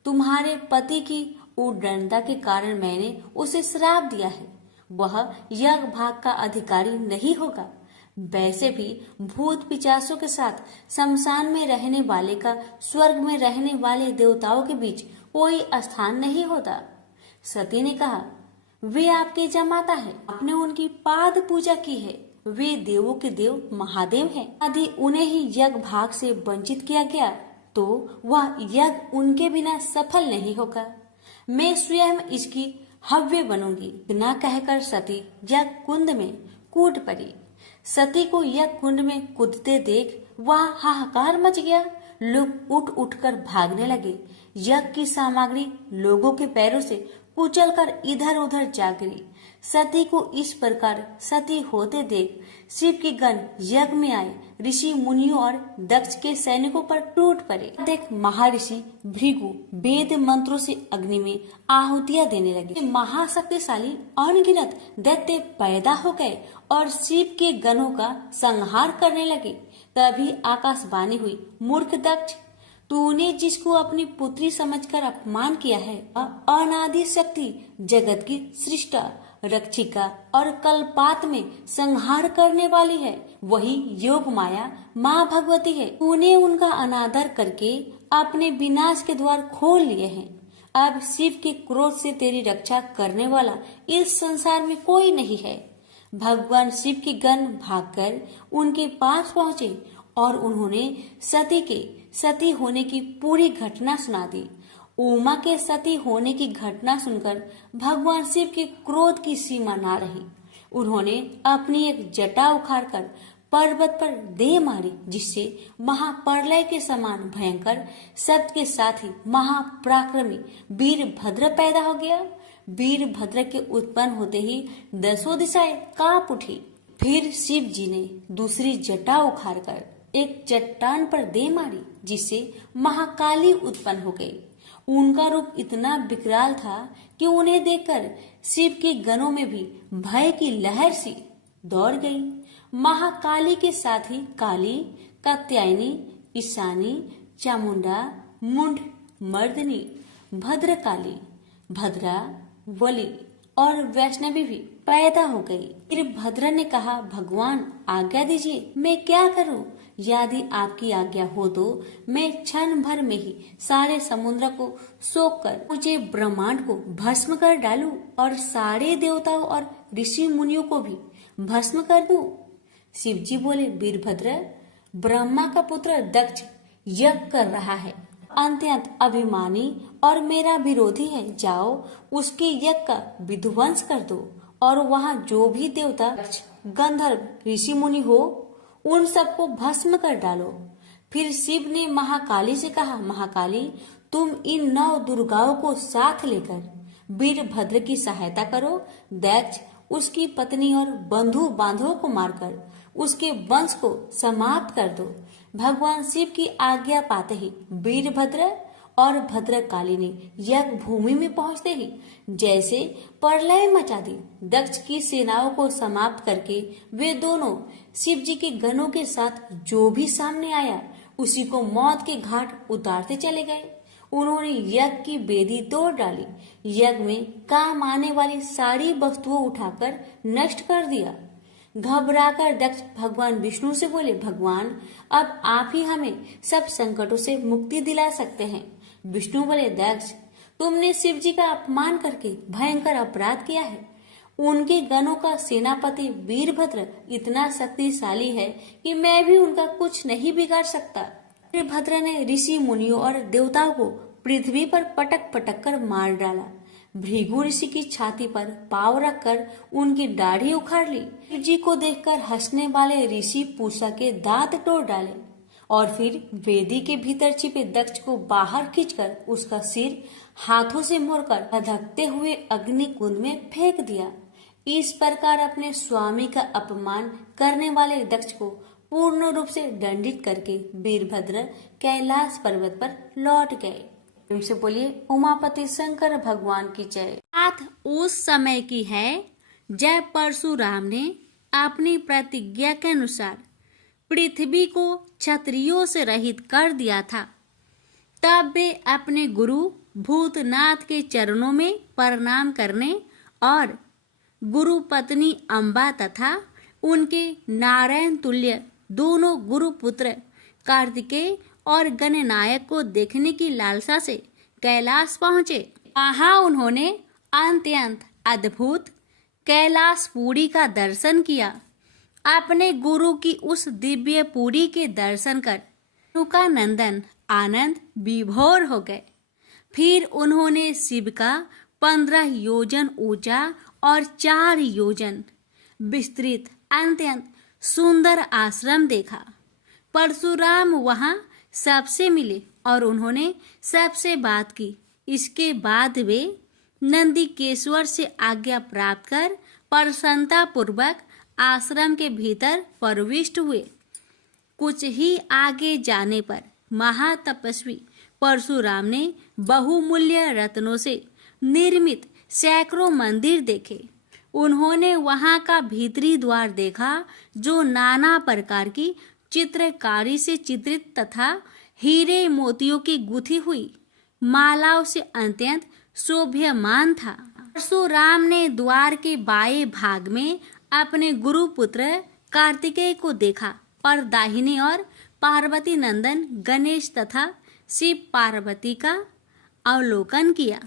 तुम्हारे पति की उद्दंडता के कारण मैंने उसे श्राप दिया है, वह यज्ञ भाग का अधिकारी नहीं होगा। वैसे भी भूत पिचासों के साथ शमशान में रहने वाले का स्वर्ग में रहने वाले देवताओं के बीच कोई स्थान नहीं होता। सती ने कहा, वे आपके जमाता है, आपने उनकी पाद पूजा की है, वे देवों के देव महादेव हैं। यदि उन्हें ही यज्ञ भाग से वंचित किया गया तो वह यज्ञ उनके बिना सफल नहीं होगा। मैं स्वयं इसकी हव्य बनूंगी। बिना कहकर सती यज्ञ कुंड में कूद पड़ी। सती को यज्ञ कुंड में कूदते देख वहाँ हाहाकार मच गया। लोग उठ उठकर भागने लगे। यज्ञ की सामग्री लोगों के पैरों से कुचलकर इधर उधर जा गिरी। सती को इस प्रकार सती होते देख शिव के गण यज्ञ में आए, ऋषि मुनियों और दक्ष के सैनिकों पर टूट पड़े। देख महर्षि भृगु वेद मंत्रों से अग्नि में आहुतियां देने लगे। महाशक्तिशाली अनगिनत दैत्य पैदा हो गए और शिव के गणों का संहार करने लगे। तभी आकाशवाणी हुई, मूर्ख दक्ष, तूने जिसको अपनी पुत्री समझकर अपमान किया है, अनादि शक्ति, जगत की सृष्टा, रक्षिका और कल्पात में संहार करने वाली है, वही योग माया माँ भगवती है। तूने उनका अनादर करके अपने विनाश के द्वार खोल लिए हैं। अब शिव के क्रोध से तेरी रक्षा करने वाला इस संसार में कोई नहीं है। भगवान शिव के गण भागकर उनके पास पहुँचे और उन्होंने सती के सती होने की पूरी घटना सुना दी। उमा के सती होने की घटना सुनकर भगवान शिव के क्रोध की सीमा ना रही। उन्होंने अपनी एक जटा उखाड़कर पर्वत पर दे मारी, जिससे महाप्रलय के समान भयंकर शब्द के साथ ही महापराक्रमी वीरभद्र पैदा हो गया। वीरभद्र के उत्पन्न होते ही 10 दिशाएं कांप उठी। फिर शिव जी ने दूसरी जटा उखाड़कर एक चट्टान पर दे मारी, जिससे महाकाली उत्पन्न हो गई। उनका रूप इतना विकराल था कि उन्हें देखकर शिव के गणों में भी भय की लहर सी दौड़ गई। महाकाली के साथ ही काली, कात्यायनी, ईशानी, चामुंडा, मुंड, मर्दनी, भद्रकाली, भद्रा, बलि और वैष्णवी भी पैदा हो गई। फिर भद्र ने कहा, भगवान आज्ञा दीजिए, मैं क्या करूं? यदि आपकी आज्ञा हो तो मैं क्षण भर में ही सारे समुद्र को सोख कर मुझे ब्रह्मांड को भस्म कर डालूं और सारे देवताओं और ऋषि मुनियों को भी भस्म कर दूं। शिव जी बोले, वीरभद्र, ब्रह्मा का पुत्र दक्ष यज्ञ कर रहा है, अत्यंत अभिमानी और मेरा विरोधी है। जाओ उसके यज्ञ का विध्वंस कर दो और वहाँ जो भी देवता, गंधर्व, ऋषि मुनि हो, उन सबको भस्म कर डालो। फिर शिव ने महाकाली से कहा, महाकाली, तुम इन 9 दुर्गाओं को साथ लेकर वीरभद्र की सहायता करो। दक्ष उसकी पत्नी और बंधु बांधवों को मारकर उसके वंश को समाप्त कर दो। भगवान शिव की आज्ञा पाते ही वीरभद्र और भद्रकाली ने यज्ञ भूमि में पहुंचते ही जैसे प्रलय मचा दी। दक्ष की सेनाओं को समाप्त करके वे दोनों शिव जी के गणों के साथ जो भी सामने आया उसी को मौत के घाट उतारते चले गए। उन्होंने यज्ञ की वेदी तोड़ डाली, यज्ञ में काम आने वाली सारी वस्तुओं उठाकर नष्ट कर दिया। घबराकर दक्ष भगवान विष्णु से बोले, भगवान, अब आप ही हमें सब संकटों से मुक्ति दिला सकते हैं। विष्णु बोले, दक्ष, तुमने शिव जी का अपमान करके भयंकर अपराध किया है। उनके गणों का सेनापति वीरभद्र इतना शक्तिशाली है कि मैं भी उनका कुछ नहीं बिगाड़ सकता। वीरभद्र ने ऋषि मुनियों और देवताओं को पृथ्वी पर पटक पटक कर मार डाला। भृगु ऋषि की छाती पर पांव रखकर उनकी दाढ़ी उखाड़ ली। शिव जी को देखकर हंसने वाले ऋषि पूषा के दांत तोड़ डाले और फिर वेदी के भीतर छिपे दक्ष को बाहर खींचकर उसका सिर हाथों से मोड़कर धधकते हुए अग्नि कुंड में फेंक दिया। इस प्रकार अपने स्वामी का अपमान करने वाले दक्ष को पूर्ण रूप से दंडित करके वीरभद्र कैलाश पर्वत पर लौट गए। उनसे बोलिए, उमापति शंकर भगवान की जय। बात उस समय की है जब परशुराम ने अपनी प्रतिज्ञा के अनुसार पृथ्वी को क्षत्रियों से रहित कर दिया था। तब वे अपने गुरु भूतनाथ के चरणों में प्रणाम करने और गुरु पत्नी अम्बा तथा उनके नारायण तुल्य दोनों गुरुपुत्र कार्तिकेय और गणनायक को देखने की लालसा से कैलाश पहुंचे। वहां उन्होंने अत्यंत अद्भुत कैलाशपुरी का दर्शन किया। अपने गुरु की उस दिव्य पुरी के दर्शन कर उनका नंदन आनंद विभोर हो गए। फिर उन्होंने शिव का 15 योजन ऊंचा और 4 योजन विस्तृत अत्यंत सुंदर आश्रम देखा। परशुराम वहां सबसे मिले और उन्होंने सबसे बात की। इसके बाद वे नंदीकेश्वर से आज्ञा प्राप्त कर प्रसन्नता पूर्वक आश्रम के भीतर प्रविष्ट हुए। कुछ ही आगे जाने पर महातपस्वी परशुराम ने बहुमूल्य रत्नों से निर्मित सैकड़ों मंदिर देखे। उन्होंने वहां का भीतरी द्वार देखा जो नाना प्रकार की चित्रकारी से चित्रित तथा हीरे मोतियों की गुथी हुई मालाओं से अत्यंत शोभ्यमान था। परशुराम ने द्वार के बाएं भाग में अपने गुरुपुत्र कार्तिकेय को देखा और दाहिने ओर पार्वती नंदन गणेश तथा शिव पार्वती का अवलोकन किया।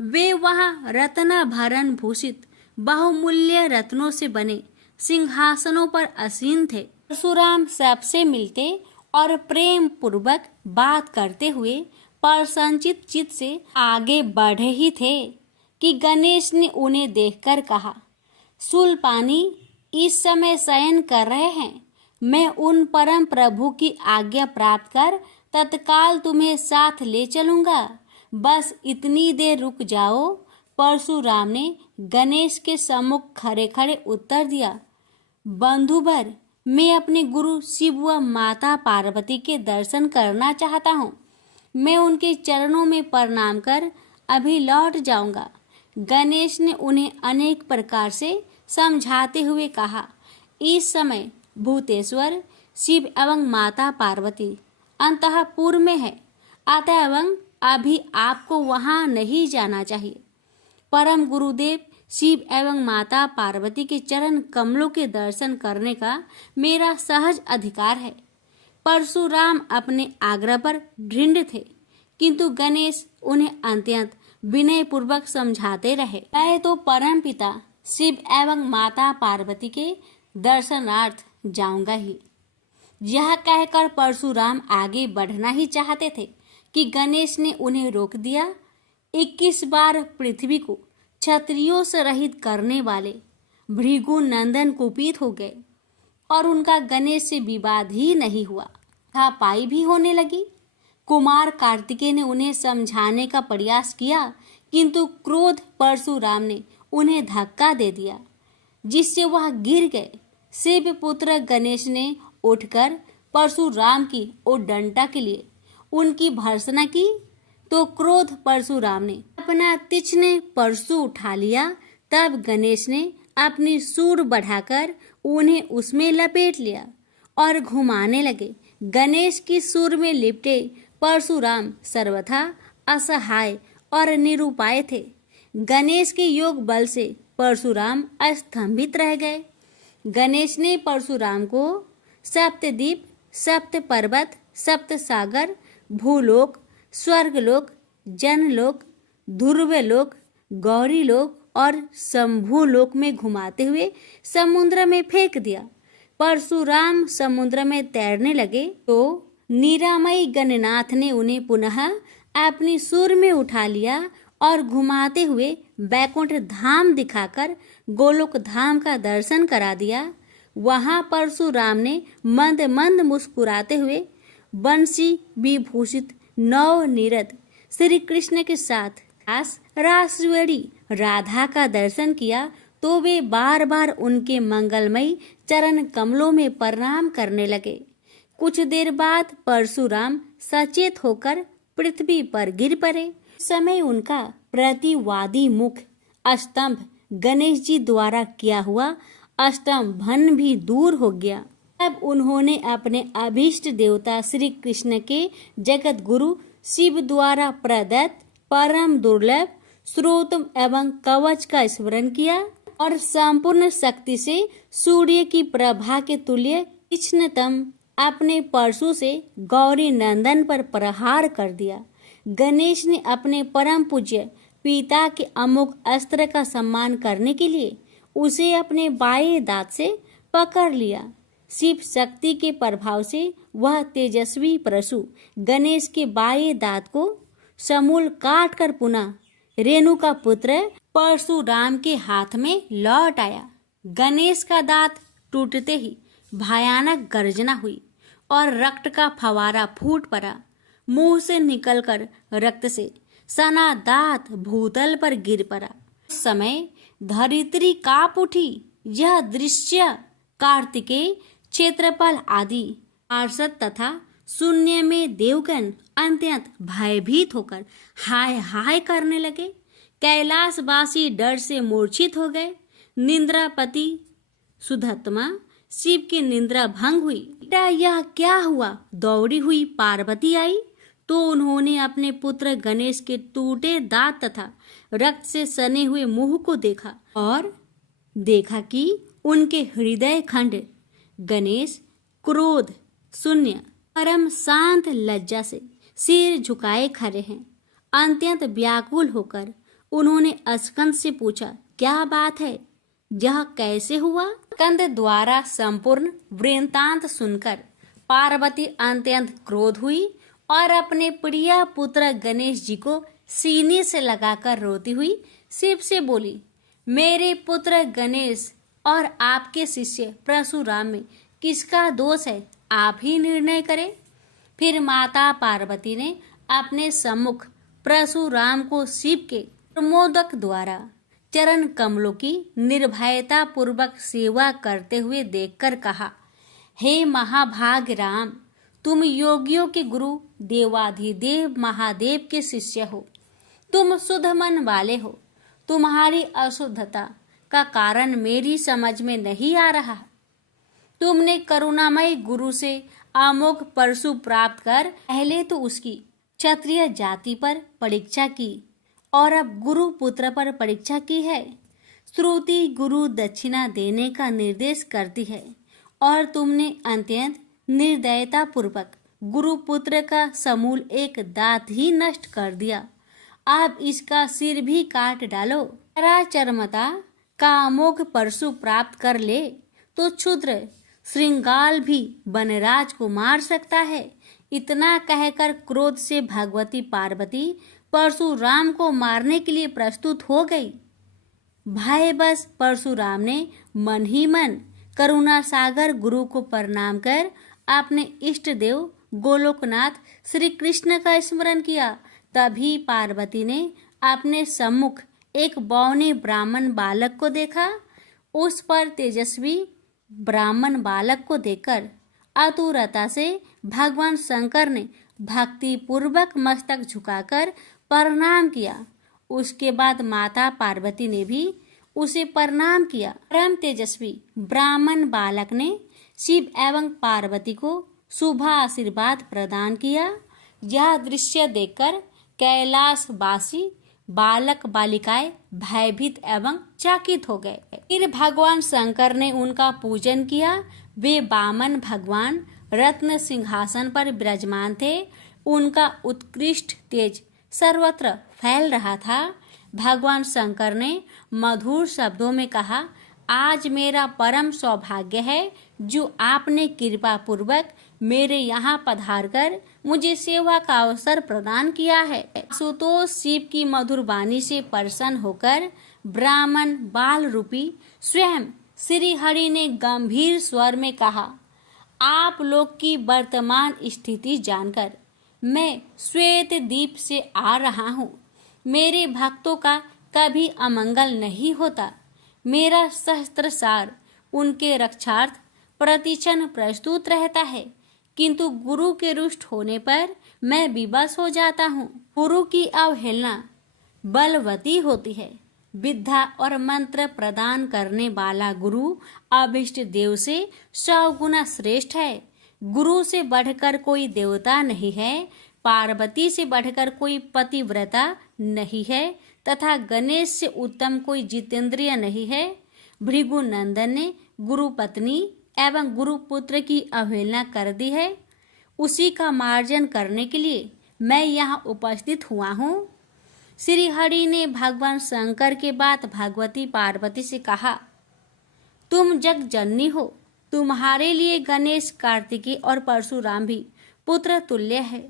वे वहां रत्न भरण भूषित बहुमूल्य रत्नों से बने सिंहासनों पर आसीन थे। परशुराम सबसे मिलते और प्रेम पूर्वक बात करते हुए प्रसन्नचित चित्त से आगे बढ़े ही थे कि गणेश ने उन्हें देखकर कहा, शूलपाणी इस समय शयन कर रहे हैं। मैं उन परम प्रभु की आज्ञा प्राप्त कर तत्काल तुम्हें साथ ले चलूंगा। बस इतनी देर रुक जाओ। परशुराम ने गणेश के सम्मुख खड़े खड़े उत्तर दिया, बंधुवर, मैं अपने गुरु शिव व माता पार्वती के दर्शन करना चाहता हूँ। मैं उनके चरणों में प्रणाम कर अभी लौट जाऊंगा। गणेश ने उन्हें अनेक प्रकार से समझाते हुए कहा, इस समय भूतेश्वर शिव एवं माता पार्वती अंतःपुर में है, अतएव अभी आपको वहां नहीं जाना चाहिए। परम गुरुदेव शिव एवं माता पार्वती के चरण कमलों के दर्शन करने का मेरा सहज अधिकार है। परशुराम अपने आग्रह पर दृढ़ थे, किंतु गणेश उन्हें अत्यंत विनय पूर्वक समझाते रहे। मैं तो परम पिता शिव एवं माता पार्वती के दर्शनार्थ जाऊंगा ही। यह कहकर परशुराम आगे बढ़ना ही चाहते थे कि गणेश ने उन्हें रोक दिया। 21 बार पृथ्वी को क्षत्रियों से रहित करने वाले भृगु नंदन कुपित हो गए और उनका गणेश से विवाद ही नहीं हुआ, हाथापाई भी होने लगी। कुमार कार्तिकेय ने उन्हें समझाने का प्रयास किया, किंतु क्रोध परशुराम ने उन्हें धक्का दे दिया, जिससे वह गिर गए। शिव पुत्र गणेश ने उठकर परशुराम की ओर डंडा के लिए उनकी भर्त्सना की, तो क्रोध परशुराम ने अपना तीक्ष्ण परशु उठा लिया। तब गणेश ने अपनी सूंड बढ़ाकर उन्हें उसमें लपेट लिया और घुमाने लगे। गणेश की सूंड में लिपटे परशुराम सर्वथा असहाय और निरुपाय थे। गणेश के योग बल से परशुराम अस्तंभित रह गए। गणेश ने परशुराम को सप्तद्वीप, सप्त पर्वत, सप्त सागर, भूलोक, स्वर्गलोक, जनलोक, ध्रुवलोक, गौरीलोक और शंभुलोक में घुमाते हुए समुद्र में फेंक दिया। परशुराम समुद्र में तैरने लगे तो निरामयी गणनाथ ने उन्हें पुनः अपनी सूंड में उठा लिया और घुमाते हुए बैकुंठ धाम दिखाकर गोलोक धाम का दर्शन करा दिया। वहां परशुराम ने मंद मंद मुस्कुराते हुए बंसी विभूषित नव निरत श्री कृष्ण के साथ रासवेणी राधा का दर्शन किया, तो वे बार बार उनके मंगलमयी चरण कमलों में प्रणाम करने लगे। कुछ देर बाद परशुराम सचेत होकर पृथ्वी पर गिर पड़े। समय उनका प्रतिवादी मुख स्तंभ गणेश जी द्वारा किया हुआ स्तंभन भी दूर हो गया। तब उन्होंने अपने अभीष्ट देवता श्री कृष्ण के जगत गुरु शिव द्वारा प्रदत्त परम दुर्लभ स्रोत एवं कवच का स्मरण किया और संपूर्ण शक्ति से सूर्य की प्रभा के तुल्य तीक्ष्णतम अपने परशु से गौरी नंदन पर प्रहार कर दिया। गणेश ने अपने परम पूज्य पिता के अमोघ अस्त्र का सम्मान करने के लिए उसे अपने बाएं दांत से पकड़ लिया। शिव शक्ति के प्रभाव से वह तेजस्वी परशु गणेश के बाएं दांत को समूल काट कर पुनः रेणु का पुत्र परशुराम के हाथ में लौट आया। गणेश का दांत टूटते ही भयानक गर्जना हुई और रक्त का फवारा फूट पड़ा। मुंह से निकलकर रक्त से सना दांत भूतल पर गिर पड़ा। उस समय धरित्री कांप उठी। यह दृश्य कार्तिकेय, क्षेत्रपाल आदि पार्षद तथा शून्य में देवगण अत्यंत भयभीत होकर हाय हाय करने लगे। कैलाशवासी डर से मूर्छित हो गए। निंद्रापति सुधत्मा शिव की निंद्रा भंग हुई। बेटा यह क्या हुआ? दौड़ी हुई पार्वती आई तो उन्होंने अपने पुत्र गणेश के टूटे दांत तथा रक्त से सने हुए मुंह को देखा और देखा कि उनके हृदय खंड गणेश क्रोध शून्य परम शांत लज्जा से सिर झुकाए खड़े हैं। अत्यंत व्याकुल होकर उन्होंने स्कंद से पूछा, क्या बात है? यह कैसे हुआ? स्कंद द्वारा संपूर्ण वृत्तांत सुनकर पार्वती अत्यंत क्रोध हुई और अपने प्रिय पुत्र गणेश जी को सीने से लगाकर रोती हुई शिव से बोली, मेरे पुत्र गणेश और आपके शिष्य परशुराम में किसका दोष है? आप ही निर्णय करें। फिर माता पार्वती ने अपने सम्मुख परशुराम को शिव के प्रमोदक द्वारा चरण कमलों की निर्भयता पूर्वक सेवा करते हुए देखकर कहा, हे महाभाग राम, तुम योगियों के गुरु देवाधिदेव महादेव के शिष्य हो। तुम शुद्ध मन वाले हो। तुम्हारी अशुद्धता का कारण मेरी समझ में नहीं आ रहा। तुमने करुणामय गुरु से अमोघ परशु प्राप्त कर पहले तो उसकी क्षत्रिय जाति पर परीक्षा की और अब गुरु पुत्र पर परीक्षा की है। श्रुति गुरु दक्षिणा देने का निर्देश करती है और तुमने अत्यंत निर्दयता पूर्वक गुरु पुत्र का समूल एक दांत ही नष्ट कर दिया। आप इसका सिर भी काट डालो। चरमता का अमोघ परशु प्राप्त कर ले तो क्षुद्र श्रृंगाल भी वनराज को मार सकता है। इतना कहकर क्रोध से भगवती पार्वती परशुराम को मारने के लिए प्रस्तुत हो गई। भय बस परशुराम ने मन ही मन करुणा सागर गुरु को प्रणाम कर अपने इष्ट देव गोलोकनाथ श्री कृष्ण का स्मरण किया। तभी पार्वती ने अपने सम्मुख एक बौने ब्राह्मण बालक को देखा। उस पर तेजस्वी ब्राह्मण बालक को देखकर आतुरता से भगवान शंकर ने भक्ति पूर्वक मस्तक झुकाकर प्रणाम किया। उसके बाद माता पार्वती ने भी उसे प्रणाम किया। परम तेजस्वी ब्राह्मण बालक ने शिव एवं पार्वती को शुभ आशीर्वाद प्रदान किया। यह दृश्य देखकर कैलाशवासी बालक बालिकाएं भयभीत एवं चकित हो गए। फिर भगवान शंकर ने उनका पूजन किया। वे वामन भगवान रत्न सिंहासन पर विराजमान थे। उनका उत्कृष्ट तेज सर्वत्र फैल रहा था। भगवान शंकर ने मधुर शब्दों में कहा, आज मेरा परम सौभाग्य है जो आपने कृपा पूर्वक मेरे यहाँ पधार कर मुझे सेवा का अवसर प्रदान किया है। सुतोष शिव की मधुर वाणी से प्रसन्न होकर ब्राह्मण बाल रूपी स्वयं श्री हरि ने गंभीर स्वर में कहा, आप लोग की वर्तमान स्थिति जानकर मैं श्वेत द्वीप से आ रहा हूँ। मेरे भक्तों का कभी अमंगल नहीं होता। मेरा सहस्त्रसार उनके रक्षार्थ प्रतिक्षण प्रस्तुत रहता है, किंतु गुरु के रुष्ट होने पर मैं विवश हो जाता हूँ। गुरु की अवहेलना बलवती होती है। विद्या और मंत्र प्रदान करने वाला गुरु अभिष्ट देव से 100 गुना श्रेष्ठ है। गुरु से बढ़कर कोई देवता नहीं है, पार्वती से बढ़कर कोई पतिव्रता नहीं है तथा गणेश से उत्तम कोई जितेंद्रिय नहीं है। भृगु नंदन ने गुरु पत्नी एवं गुरु पुत्र की अवहेलना कर दी है। उसी का मार्जन करने के लिए मैं यहाँ उपस्थित हुआ हूँ। श्री हरि ने भगवान शंकर के बाद भगवती पार्वती से कहा, तुम जग जननी हो। तुम्हारे लिए गणेश, कार्तिकेय और परशुराम भी पुत्र तुल्य है।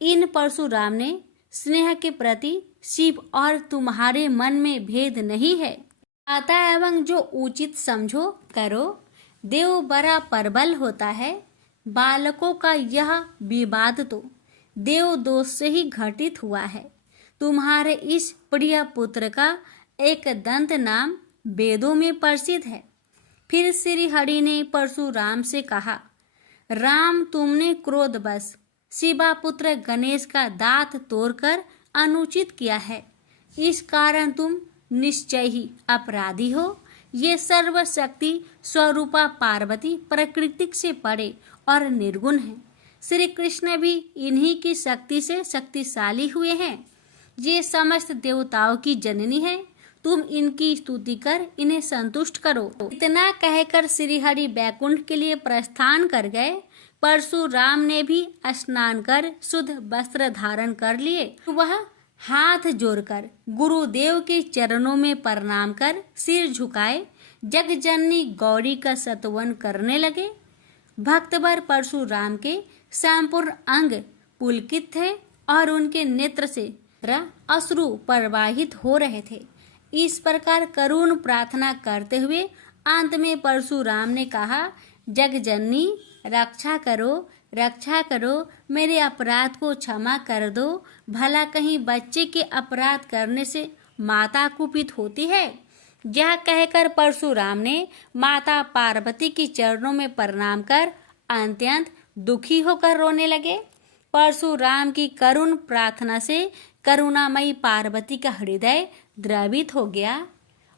इन परशुराम ने स्नेह के प्रति शिव और तुम्हारे मन में भेद नहीं है। आता एवं जो उचित समझो करो। देव बड़ा प्रबल होता है, बालकों का यह विवाद तो देव दोष से ही घटित हुआ है। तुम्हारे इस प्रिय पुत्र का एक दंत नाम वेदों में प्रसिद्ध है। फिर श्री हरि ने परशुराम से कहा, राम, तुमने क्रोधवश शिवा पुत्र गणेश का दांत तोड़कर अनुचित किया है। इस कारण तुम निश्चय ही अपराधी हो। ये सर्वशक्ति स्वरूपा पार्वती प्रकृति से परे और निर्गुण है। श्री कृष्ण भी इन्हीं की शक्ति से शक्तिशाली हुए हैं। ये समस्त देवताओं की जननी है। तुम इनकी स्तुति कर इन्हें संतुष्ट करो। इतना कहकर श्री हरि बैकुंठ के लिए प्रस्थान कर गए। परशुराम ने भी स्नान कर शुद्ध वस्त्र धारण कर लिए। वह हाथ जोड़कर गुरुदेव के चरणों में प्रणाम कर सिर झुकाए जगजननी गौरी का स्तवन करने लगे। भक्तवर परशुराम के संपूर्ण अंग पुलकित थे और उनके नेत्र से अश्रु प्रवाहित हो रहे थे। इस प्रकार करुण प्रार्थना करते हुए अंत में परशुराम ने कहा, जगजननी, रक्षा करो, रक्षा करो, मेरे अपराध को क्षमा कर दो। भला कहीं बच्चे के अपराध करने से माता कुपित होती है। यह कहकर परशुराम ने माता पार्वती के चरणों में प्रणाम कर अत्यंत दुखी होकर रोने लगे। परशुराम की करुण प्रार्थना से करुणामयी पार्वती का हृदय द्रवित हो गया।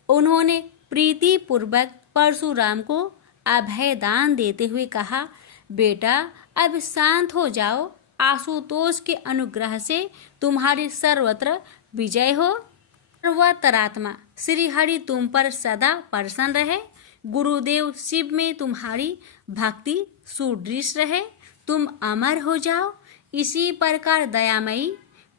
उन्होंने प्रीति पूर्वक परशुराम को अभय दान देते हुए कहा, बेटा, अब शांत हो जाओ। आशुतोष के अनुग्रह से तुम्हारी सर्वत्र विजय हो। सर्वतरात्मा श्री हरि तुम पर सदा प्रसन्न रहे। गुरुदेव शिव में तुम्हारी भक्ति सुदृढ़ रहे। तुम अमर हो जाओ। इसी प्रकार दयामयी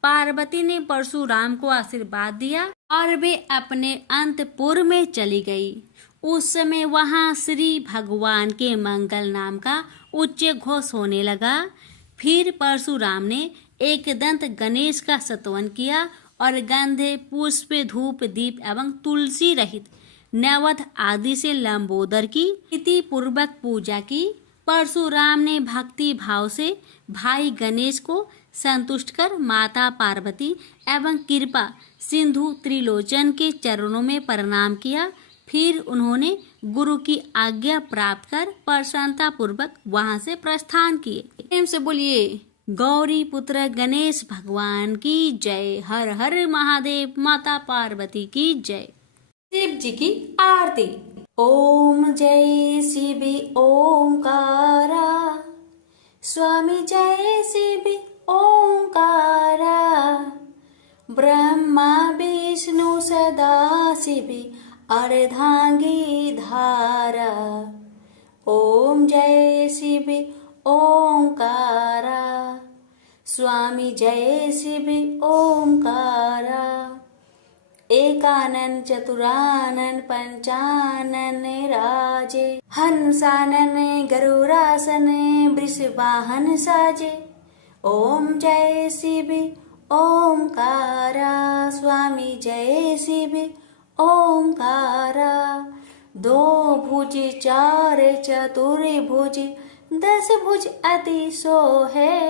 पार्वती ने परशुराम को आशीर्वाद दिया और वे अपने अंतपुर में चली गई। उस समय वहां श्री भगवान के मंगल नाम का उच्च घोष होने लगा। फिर परशुराम ने एक दंत गणेश का स्तवन किया और गंधे, पुष्प, धूप, दीप एवं तुलसी रहित नैवेद्य आदि से लंबोदर की प्रीति पूर्वक पूजा की। परशुराम ने भक्ति भाव से भाई गणेश को संतुष्ट कर माता पार्वती एवं कृपा सिंधु त्रिलोचन के चरणों में प्रणाम किया। फिर उन्होंने गुरु की आज्ञा प्राप्त कर प्रसन्नता पूर्वक वहां से प्रस्थान किए। प्रेम से बोलिए गौरी पुत्र गणेश भगवान की जय। हर हर महादेव। माता पार्वती की जय। शिव जी की आरती। ओम जय शिव ओंकारा, स्वामी जय शिव ओंकारा, ब्रह्मा विष्णु सदा शिव अर्धांगी धारा। ओम जय शिव ओंकारा, स्वामी जय शिव ओंकारा, एकानन चतुरानन पंचानन राजे, हंसानन गरुरासन वृषवाहन साजे। ओम जय शिव ओंकारा, स्वामी जय शिव ओंकारा, दो भुज चार चतुर्भुज, दस भुज अति सोहे,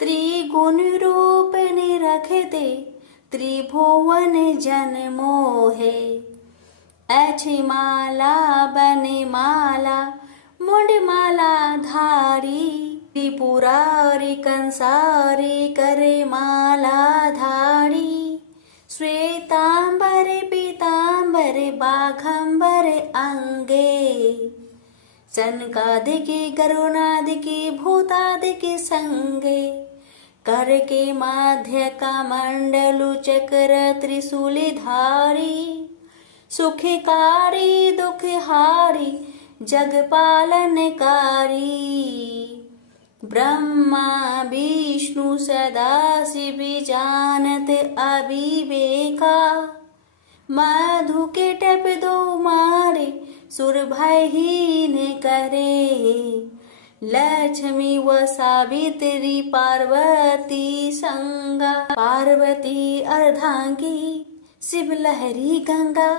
त्रिगुण रूप निरखते त्रिभुवन जन मोहे। अच्छी माला बने माला, मुंड माला धारी, त्रिपुरारी कंसारी करे माला धारी। श्वेतांबर पीतांबर बाघंबर अंगे, सनकादिकी गरुणादिकी भूतादिकी संगे। कर के माध्य का मंडलु चक्र त्रिशूली धारी, सुखकारी दुखहारी जगपालनकारी। ब्रह्मा विष्णु सदा शिव जानत अविवेका, मधु के टप दो मारे सुर भयहीन करे। लक्ष्मी व सावित्री पार्वती संगा, पार्वती अर्धांगी शिव लहरी गंगा।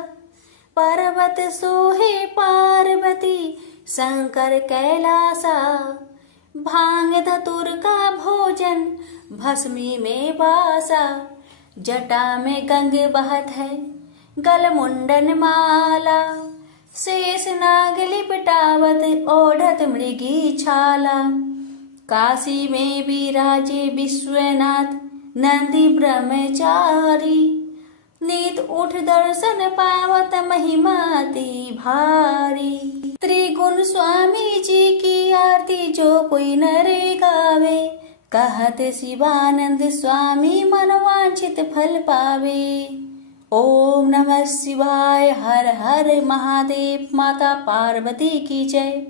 पर्वत सोहे पार्वती शंकर कैलासा, भांग धतुर का भोजन भस्मी में बासा, जटा में गंग बहत है गल मुंडन माला, शेष नाग लिपटावत ओढ़त मृगी छाला। काशी में विराजे विश्वनाथ नंदी ब्रह्मचारी, नीत उठ दर्शन पावत महिमाति भारी। त्रिगुण स्वामी जी की आरती जो कोई नरे गावे, कहत शिवानंद स्वामी मनवांछित फल पावे। ओम नमः शिवाय, हर हर महादेव। माता पार्वती की जय।